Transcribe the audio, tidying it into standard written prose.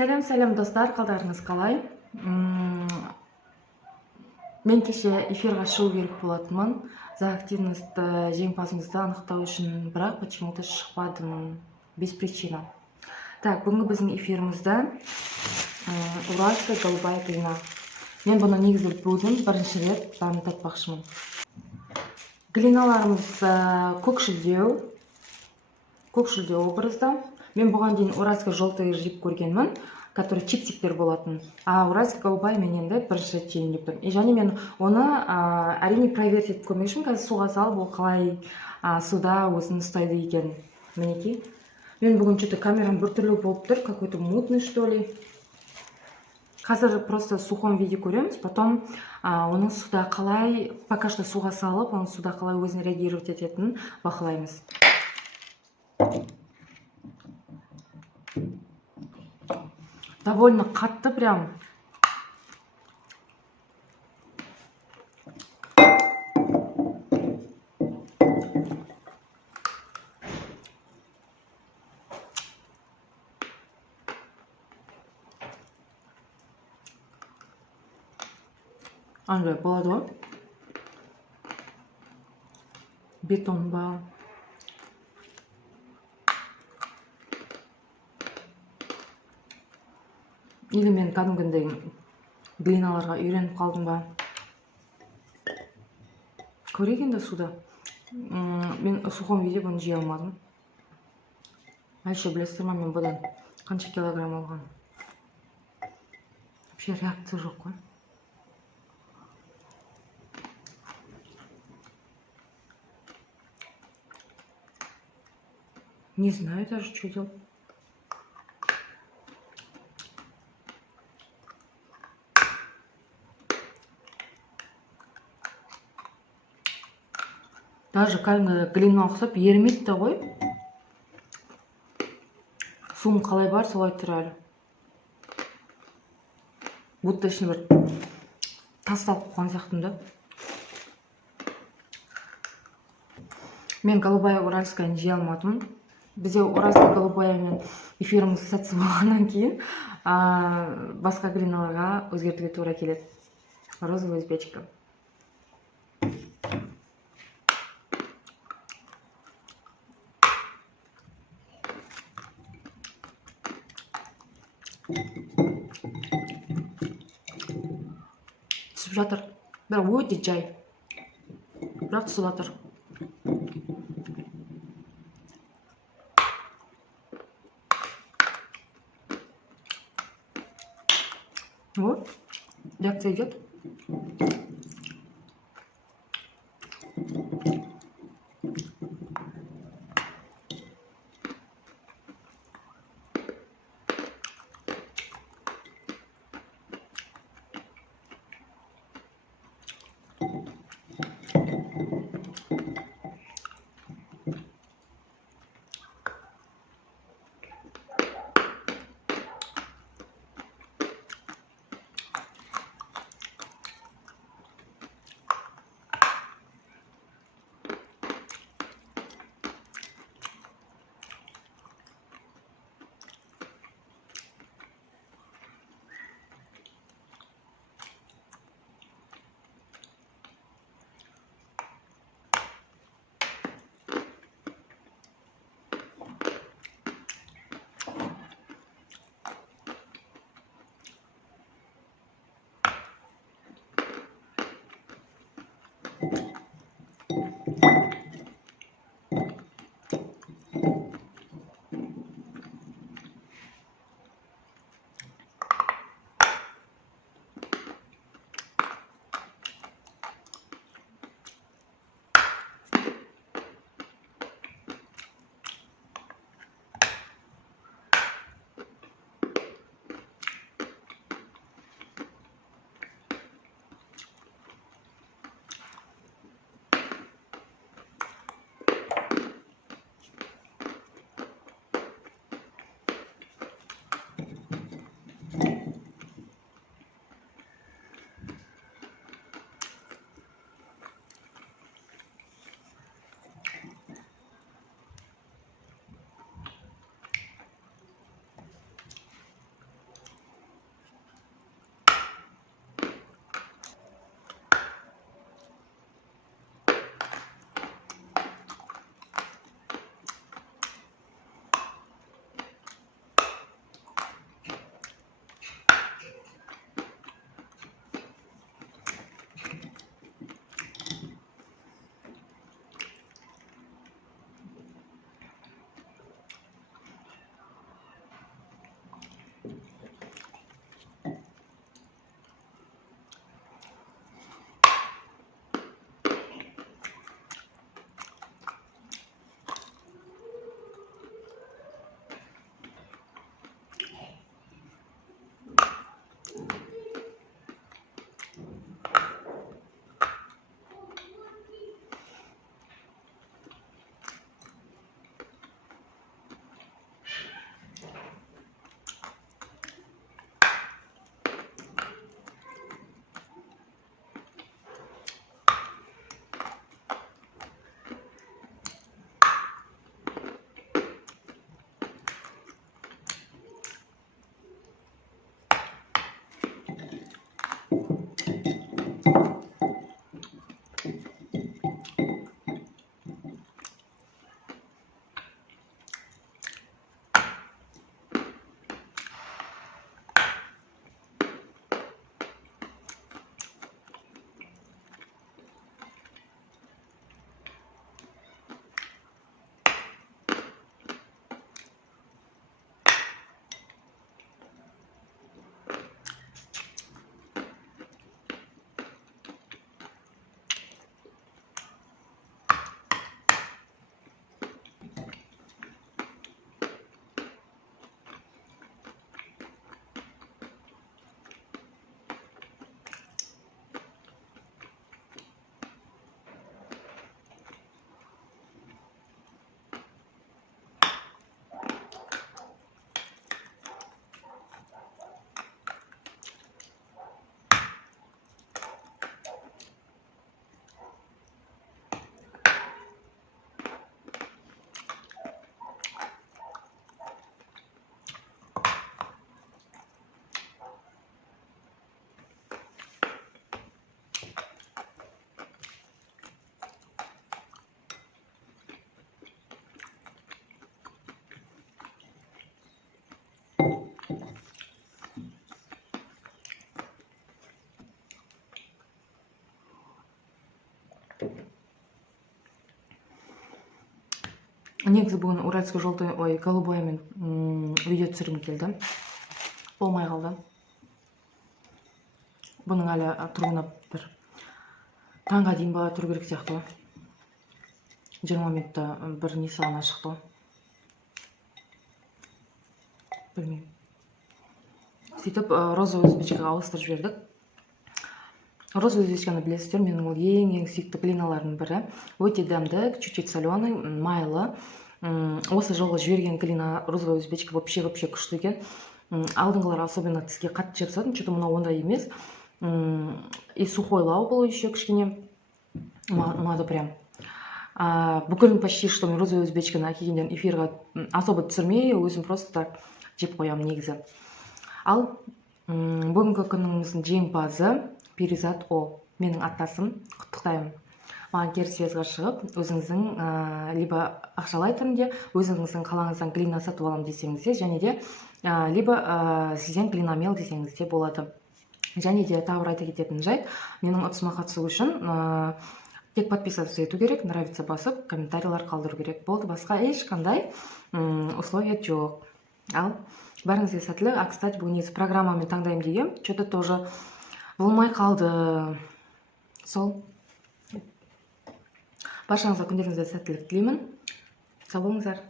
Сәлем достар, қалдарыңыз қалай? Мен кеше эфирға шығу керек болатынмын. За активность жеңімпазымызды анықтау үшін, бірақ почему-то шықпадым. Без причина. Так, бүгінгі біздің эфирімізді Уральская голубая глина. Мен бұны негізі бүгін бірінші рет танытпақшымын. Глиналарымыз көкшілдеу образда. Мен бұған дейін Уральская желтый жеп көргенмін, который чипсиктер болатын. А Уральская голубая мен енді бірінші рет жейін деп тұрмын. Және мен оны әрине проверить етіп көрмек үшін қазір суға салып, ол қалай суда өзін ұстайды екен. Мінекей. Мен бүгін что-то камерам біртүрлі болып тұр, какой-то мутный, что ли. Қазір просто в сухом виде көреміз, потом оны суда қалай, пока что суға салып, оны суда қалай өзіне реагировать ететінін бақылаймыз. Довольно қатты прям. Андай болады ғой. Бетон ба. Или мен кәдімгідей глиналарға үйреніп қалдым ба. Көрейік енді суда. Мен в сухом виде бұны жей алмадым. Әлше білесіздер ма, мен бұдан қанша килограмм алған. Вообще реакция жоқ қой. Не знаю даже, что делать. Даже кәдімгі глина ұқсап ерімейді де ғой. Суым қалай бар, солай тұр әлі. Будто ішіне бір тасталып қойған сияқтымын да. Мен голубая уральская жей алмадым. Бізде Уральская голубая мен эфиріміз сәтсіз болғаннан кейін басқа глиналарға өзгертуге тура келеді. Розовая узбечка. Түсіп жатыр. Бірақ өте жай. Бірақ түсіп жатыр. Вот, реакция идет. негізі бүгін уральский желтый, ой, голубоймен видео түсіргім келді. Болмай қалды. Бұның әлі тұруына бір таңға дейін бала тұру керек сияқты. 20 минутта бір несі ғана шықты. Білмеймін. Сөйтіп розовый өзбечкаға ауыстырып жібердік. Розовый өзбечканы білесіздер, менің ол ең сүйікті глиналардың бірі. Өте дәмді, чуть-чуть соленый, майлы. Осы жолғы жіберген глина розовый өзбечка вообще күшті екен. Алдыңғылар особенно тіске қатты жерсатын, что-то мынау ондай емес. И сухойлау бұл еще кішкене ұнады прям. Бүкіл почти что мен розовый өзбечканы әкелгенден эфирға особо түсірмей, өзім просто так жеп қоямын негізі. Ал бүгінгі күніміздің жеңімпазы Перизат О. Менің аттасым, құттықтаймын. Маған кері связьға шығып, өзіңіздің либо ақшалай түрінде, өзіңіздің қалаңыздан глина сатып аламын десеңіз де, және де либо сізден глинамел десеңіз де болады. Және де тағы бір айта кететін жайт, менің ұтысыма қатысу үшін тек подписаться ету керек, нравится басып, комментарийлар қалдыру керек. Болды, басқа ешқандай условия жоқ. Ал бәріңізге сәттілік. Кстати, бүгін негізі программамен таңдаймын деген, что-то тоже болмай қалды. Сол. Баршаңызға күндеріңізде сәттілік тілеймін. Сау болыңыздар.